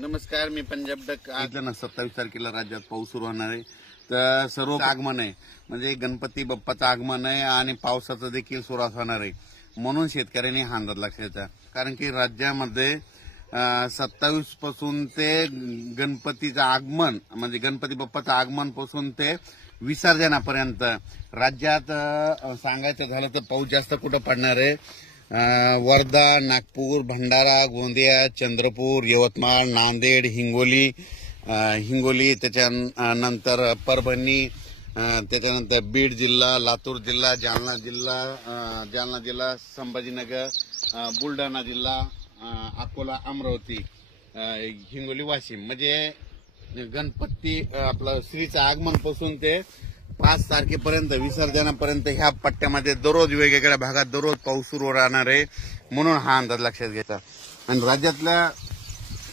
नमस्कार, मी पंजाब डक. आज 27 तारखेला राज्यात पाऊस सुरू होणार आहे. तर सर्व आगमन आहे, म्हणजे गणपती बाप्पाचं आगमन आहे आणि पावसाचं देखील सुरुवात होणार आहे. म्हणून शेतकऱ्यांनी हा अंदाज लक्षात घ्यायचा, कारण की राज्यामध्ये 27 पासून ते गणपतीचं आगमन, म्हणजे गणपती बाप्पाचं आगमन पासून ते विसर्जनापर्यंत राज्यात सांगायचं झालं तर पाऊस जास्त कुठं पडणार आहे. वर्धा, नागपूर, भंडारा, गोंदिया, चंद्रपूर, यवतमाळ, नांदेड, हिंगोली, त्याच्यानंतर परभणी, त्याच्यानंतर बीड जिल्हा, लातूर जिल्हा, जालना जिल्हा, संभाजीनगर, बुलढाणा जिल्हा, अकोला, अमरावती, हिंगोली, वाशिम, म्हणजे गणपती आपलं श्रीचं आगमन पासून ते 5 तारखेपर्यंत विसर्जनापर्यंत ह्या पट्ट्यामध्ये दररोज वेगवेगळ्या भागात दररोज पाऊस सुरू राहणार आहे. म्हणून हा अंदाज लक्षात घ्यायचा. आणि राज्यातल्या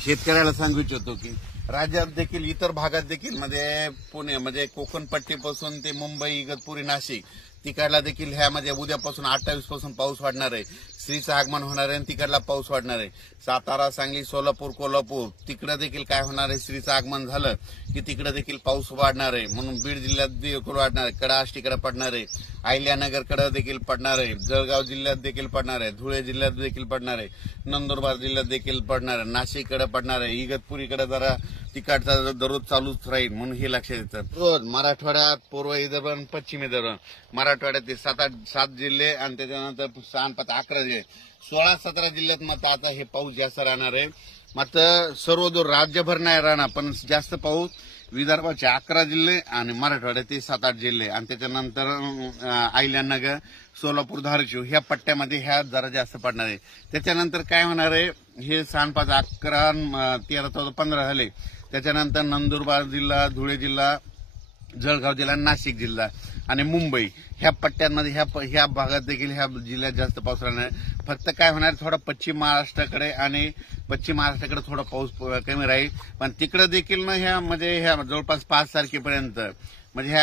शेतकऱ्याला सांगू इच्छितो की राज्यात देखील इतर भागात देखील म्हणजे पुणे, म्हणजे कोकण पट्टीपासून ते मुंबई, इगतपुरी, नाशिक तिकडला देखील ह्यामध्ये उद्यापासून 28 पासून पाऊस वाढणार आहे. श्रीचं आगमन होणार आहे आणि तिकडला पाऊस वाढणार आहे. सातारा, सांगली, सोलापूर, कोल्हापूर तिकडे देखील काय होणार आहे, श्रीचं आगमन झालं की तिकडे देखील पाऊस वाढणार आहे. म्हणून बीड जिल्ह्यात देखील वाढणार आहे, कडा आष्टीकडे पडणार आहे, अहिल्यानगरकडे देखील पडणार आहे, जळगाव जिल्ह्यात देखील पडणार आहे, धुळे जिल्ह्यात देखील पडणार आहे, नंदुरबार जिल्ह्यात देखील पडणार आहे, नाशिककडे पडणार आहे, इगतपुरीकडे जरा तिकडचा दररोज चालूच राहील. म्हणून हे लक्षात येतं. रोज मराठवाड्यात पूर्व विदर्भ आणि पश्चिम विदर्भ, मराठवाड्यात 7 जिल्हे आणि त्याच्यानंतर 11 जिल्हे, 16-17 जिल्ह्यात मात्र आता हे पाऊस जास्त राहणार आहे. मात्र सर्व दूर राज्यभर नाही राहणार, पण जास्त पाऊस विदर्भाचे 11 जिल्हे आणि मराठवाड्याचे 7-8 जिल्हे आणि त्याच्यानंतर अहिल्यानगर, सोलापूर, धाराशिव ह्या पट्ट्यामध्ये ह्या जरा जास्त पडणार आहे. त्याच्यानंतर काय होणार आहे, हे 5, 11, 13, 14, 15 झाले. त्याच्यानंतर नंदुरबार जिल्हा, धुळे जिल्हा, जळगाव जिल्हा, नाशिक जिल्हा आणि मुंबई ह्या पट्ट्यांमध्ये ह्या भागात देखील ह्या जिल्ह्यात जास्त पाऊस राहणार आहे. फक्त काय होणार, थोडा पश्चिम महाराष्ट्राकडे थोडा पाऊस कमी राहील. पण तिकडे देखील ना ह्या जवळपास 5 तारखेपर्यंत म्हणजे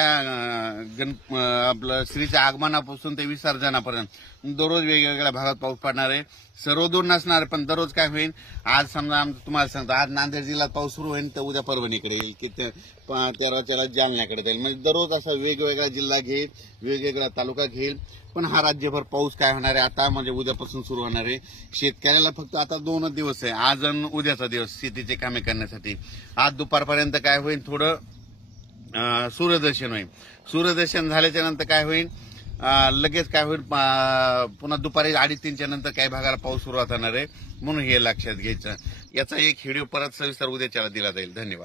आपलं श्रीच्या आगमनापासून ते विसर्जनापर्यंत दररोज वेगवेगळ्या भागात पाऊस पडणार आहे. सर्वदूर नसणार, पण दररोज काय होईल, आज समजा तुम्हाला सांगतो, आज नांदेड जिल्ह्यात पाऊस सुरू होईल तर उद्या परभणीकडे येईल, की 13 जालन्याकडे जाईल. म्हणजे दररोज असा वेगवेगळा जिल्हा घेईल, वेगवेगळा तालुका घेईल. पण हा राज्यभर पाऊस काय होणार आहे आता, म्हणजे उद्यापासून सुरू होणार आहे. शेतकऱ्याला फक्त आता 2 दिवस आहे, आज आणि उद्याचा दिवस शेतीचे कामे करण्यासाठी. आज दुपारपर्यंत काय होईल, थोडं सूर्यदर्शन होईल. सूर्यदर्शन झाल्याच्या नंतर काय होईल, लगेच काय होईल, पुन्हा दुपारी 2:30-3च्या नंतर काही भागाला पाऊस सुरुवात होणार आहे. म्हणून हे लक्षात घ्यायचं. याचा एक व्हिडिओ परत सविस्तर उद्याच्याला दिला जाईल. धन्यवाद.